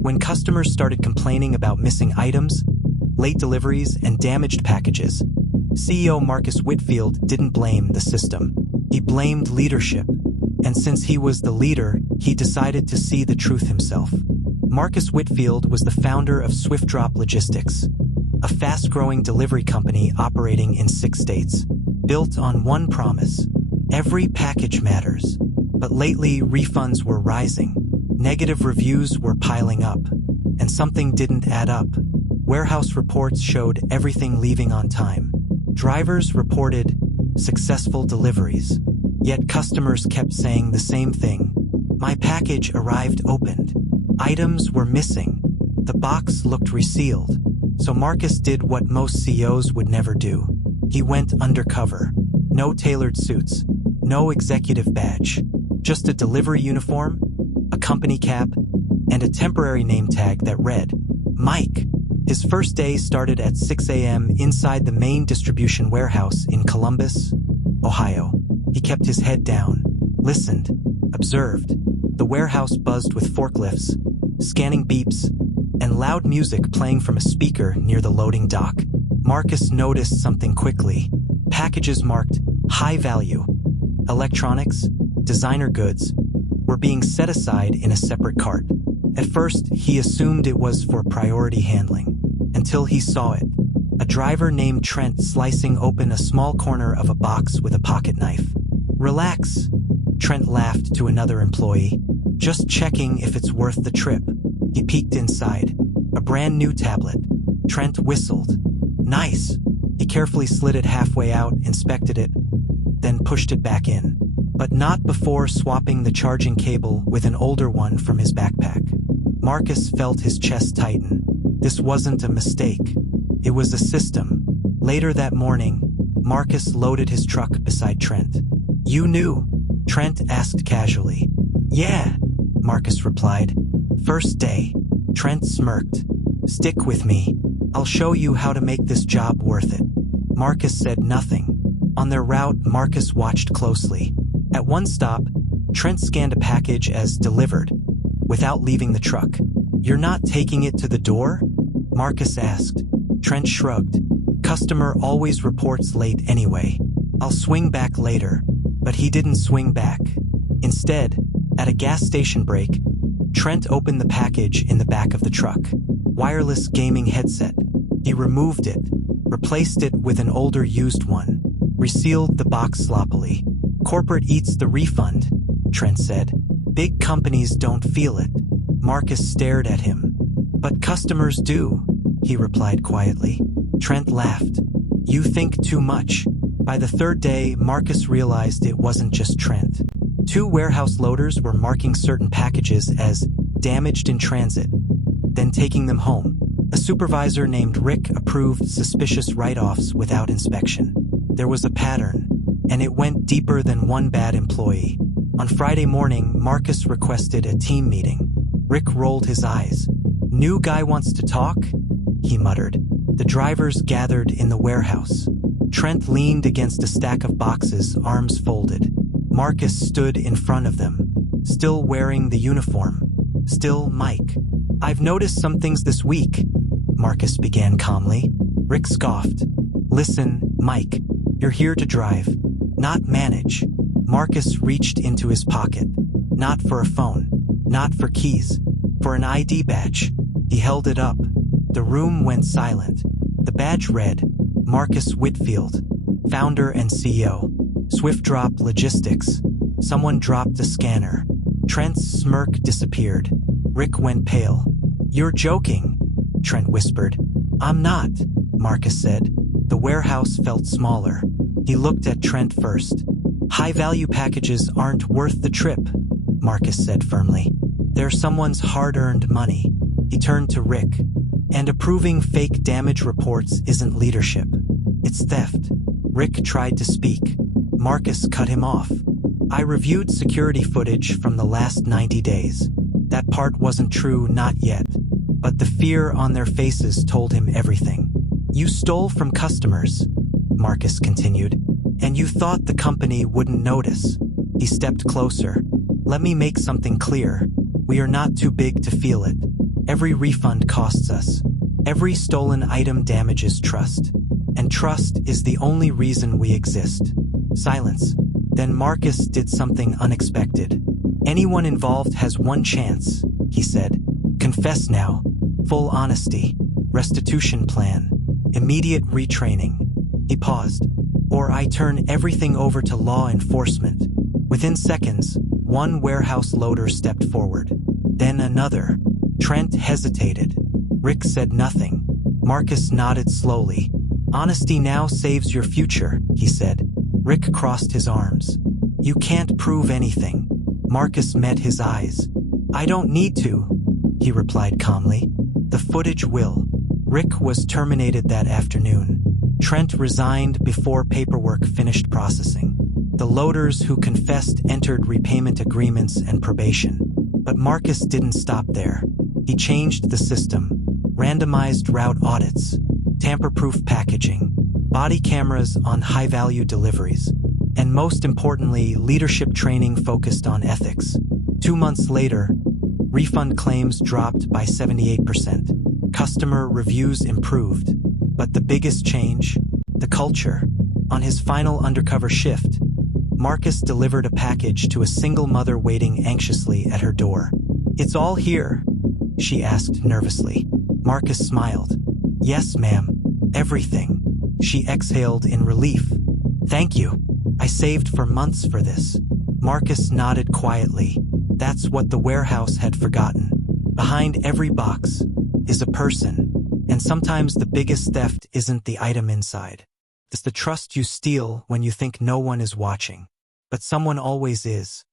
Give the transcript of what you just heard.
When customers started complaining about missing items, late deliveries, and damaged packages, CEO Marcus Whitfield didn't blame the system. He blamed leadership. And since he was the leader, he decided to see the truth himself. Marcus Whitfield was the founder of SwiftDrop Logistics, a fast-growing delivery company operating in 6 states, built on one promise: every package matters. But lately, refunds were rising, negative reviews were piling up, and something didn't add up. Warehouse reports showed everything leaving on time. Drivers reported successful deliveries, yet customers kept saying the same thing: my package arrived opened. Items were missing. The box looked resealed. So Marcus did what most CEOs would never do. He went undercover. No tailored suits, no executive badge, just a delivery uniform, a company cap, and a temporary name tag that read, Mike. His first day started at 6 a.m. inside the main distribution warehouse in Columbus, Ohio. He kept his head down, listened, observed. The warehouse buzzed with forklifts, scanning beeps, and loud music playing from a speaker near the loading dock. Marcus noticed something quickly. Packages marked high value, electronics, designer goods, were being set aside in a separate cart. At first, he assumed it was for priority handling, until he saw it. A driver named Trent slicing open a small corner of a box with a pocket knife. Relax, Trent laughed to another employee. Just checking if it's worth the trip. He peeked inside. A brand new tablet. Trent whistled. Nice. He carefully slid it halfway out, inspected it, then pushed it back in. But not before swapping the charging cable with an older one from his backpack. Marcus felt his chest tighten. This wasn't a mistake. It was a system. Later that morning, Marcus loaded his truck beside Trent. You knew? Trent asked casually. Yeah, Marcus replied. First day. Trent smirked. Stick with me. I'll show you how to make this job worth it. Marcus said nothing. On their route, Marcus watched closely. At one stop, Trent scanned a package as delivered, without leaving the truck. You're not taking it to the door? Marcus asked. Trent shrugged. Customer always reports late anyway. I'll swing back later. But he didn't swing back. Instead, at a gas station break, Trent opened the package in the back of the truck. Wireless gaming headset. He removed it, replaced it with an older used one, resealed the box sloppily. Corporate eats the refund, Trent said. Big companies don't feel it. Marcus stared at him. But customers do, he replied quietly. Trent laughed. You think too much. By the third day, Marcus realized it wasn't just Trent. 2 warehouse loaders were marking certain packages as damaged in transit, then taking them home. A supervisor named Rick approved suspicious write-offs without inspection. There was a pattern, and it went deeper than one bad employee. On Friday morning, Marcus requested a team meeting. Rick rolled his eyes. New guy wants to talk? He muttered. The drivers gathered in the warehouse. Trent leaned against a stack of boxes, arms folded. Marcus stood in front of them, still wearing the uniform. Still Mike. I've noticed some things this week, Marcus began calmly. Rick scoffed. Listen, Mike, you're here to drive, not manage. Marcus reached into his pocket. Not for a phone, not for keys, for an ID badge. He held it up. The room went silent. The badge read, Marcus Whitfield, founder and CEO, SwiftDrop Logistics. Someone dropped a scanner. Trent's smirk disappeared. Rick went pale. You're joking, Trent whispered. I'm not, Marcus said. The warehouse felt smaller. He looked at Trent first. High-value packages aren't worth the trip, Marcus said firmly. They're someone's hard-earned money. He turned to Rick. And approving fake damage reports isn't leadership. It's theft. Rick tried to speak. Marcus cut him off. I reviewed security footage from the last 90 days. That part wasn't true, not yet. But the fear on their faces told him everything. You stole from customers, Marcus continued, and you thought the company wouldn't notice. He stepped closer. Let me make something clear. We are not too big to feel it. Every refund costs us. Every stolen item damages trust. And trust is the only reason we exist. Silence. Then Marcus did something unexpected. Anyone involved has one chance, he said. Confess now. Full honesty. Restitution plan. Immediate retraining. He paused. Or I turn everything over to law enforcement. Within seconds, one warehouse loader stepped forward. Then another. Trent hesitated. Rick said nothing. Marcus nodded slowly. Honesty now saves your future, he said. Rick crossed his arms. You can't prove anything. Marcus met his eyes. I don't need to, he replied calmly. The footage will. Rick was terminated that afternoon. Trent resigned before paperwork finished processing. The loaders who confessed entered repayment agreements and probation. But Marcus didn't stop there. He changed the system. Randomized route audits. Tamper-proof packaging. Body cameras on high-value deliveries. And most importantly, leadership training focused on ethics. 2 months later, refund claims dropped by 78%. Customer reviews improved. But the biggest change? The culture. On his final undercover shift, Marcus delivered a package to a single mother waiting anxiously at her door. It's all here, she asked nervously. Marcus smiled. Yes, ma'am. Everything. She exhaled in relief. Thank you. I saved for months for this. Marcus nodded quietly. That's what the warehouse had forgotten. Behind every box is a person. And sometimes the biggest theft isn't the item inside. It's the trust you steal when you think no one is watching. But someone always is.